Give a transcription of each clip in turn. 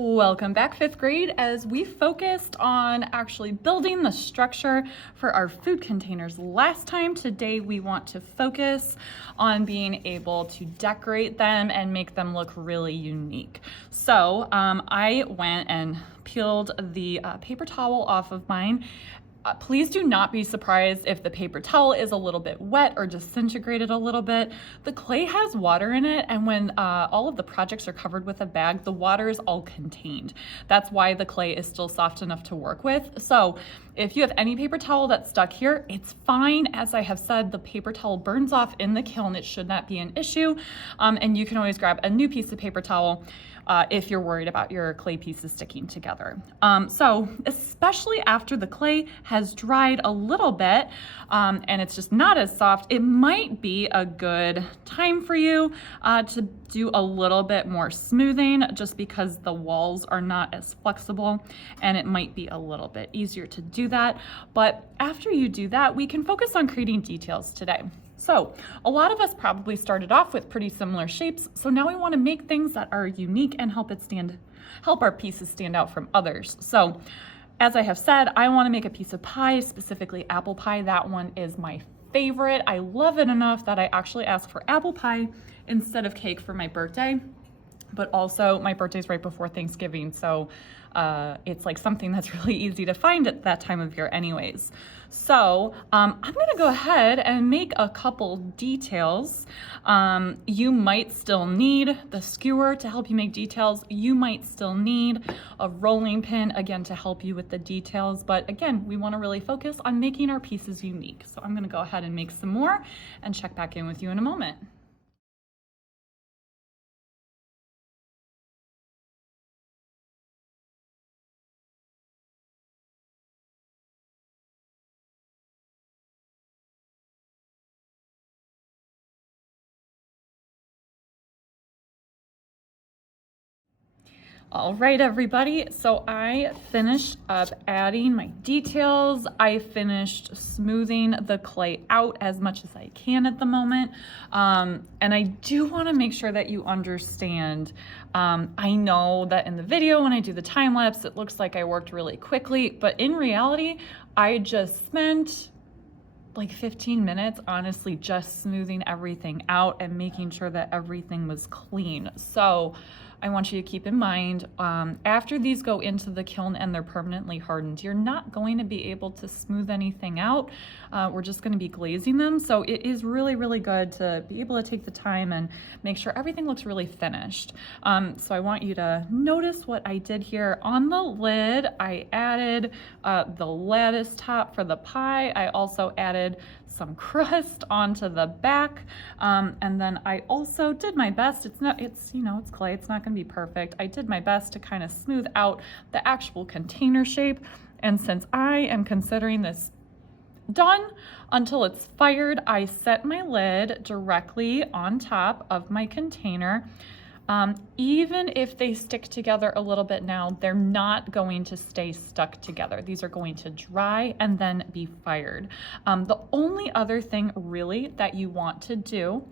Welcome back, fifth grade, as we focused on actually building the structure for our food containers last time. Today we want to focus on being able to decorate them and make them look really unique. So I went and peeled the paper towel off of mine. Please do not be surprised if the paper towel is a little bit wet or disintegrated a little bit. The clay has water in it, and when all of the projects are covered with a bag, the water is all contained. That's why the clay is still soft enough to work with. So if you have any paper towel that's stuck here, it's fine. As I have said, the paper towel burns off in the kiln. It should not be an issue. And you can always grab a new piece of paper towel if you're worried about your clay pieces sticking together. So especially after the clay has dried a little bit and it's just not as soft, it might be a good time for you to do a little bit more smoothing, just because the walls are not as flexible and it might be a little bit easier to do that. But after you do that, we can focus on creating details today. So a lot of us probably started off with pretty similar shapes. So now we want to make things that are unique and help our pieces stand out from others. So as I have said, I want to make a piece of pie, specifically apple pie. That one is my favorite. I love it enough that I actually asked for apple pie instead of cake for my birthday. But also my birthday's right before Thanksgiving, so it's like something that's really easy to find at that time of year anyways. So I'm gonna go ahead and make a couple details. You might still need the skewer to help you make details. You might still need a rolling pin, again, to help you with the details. But again, we wanna really focus on making our pieces unique. So I'm gonna go ahead and make some more and check back in with you in a moment. All right, everybody, so I finished up adding my details. I finished smoothing the clay out as much as I can at the moment. And I do wanna make sure that you understand, I know that in the video when I do the time lapse, it looks like I worked really quickly, but in reality, I just spent like 15 minutes, honestly, just smoothing everything out and making sure that everything was clean. So I want you to keep in mind, after these go into the kiln and they're permanently hardened, you're not going to be able to smooth anything out. We're just going to be glazing them. So it is really, really good to be able to take the time and make sure everything looks really finished. So I want you to notice what I did here. On the lid, I added the lattice top for the pie. I also added some crust onto the back, and then I also did my best. It's clay, it's not going to be perfect. I did my best to kind of smooth out the actual container shape, and since I am considering this done until it's fired, I set my lid directly on top of my container. Even if they stick together a little bit now, they're not going to stay stuck together. These are going to dry and then be fired. The only other thing really that you want to do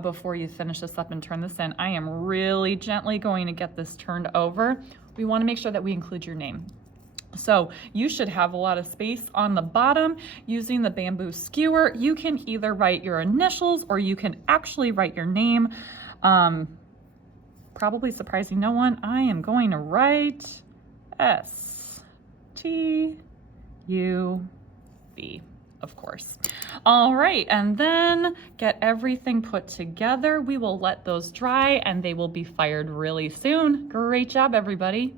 before you finish this up and turn this in, I am really gently going to get this turned over. We want to make sure that we include your name. So you should have a lot of space on the bottom. Using the bamboo skewer, you can either write your initials or you can actually write your name. Probably surprising no one, I am going to write S-T-U-V, of course. All right, and then get everything put together. We will let those dry and they will be fired really soon. Great job, everybody.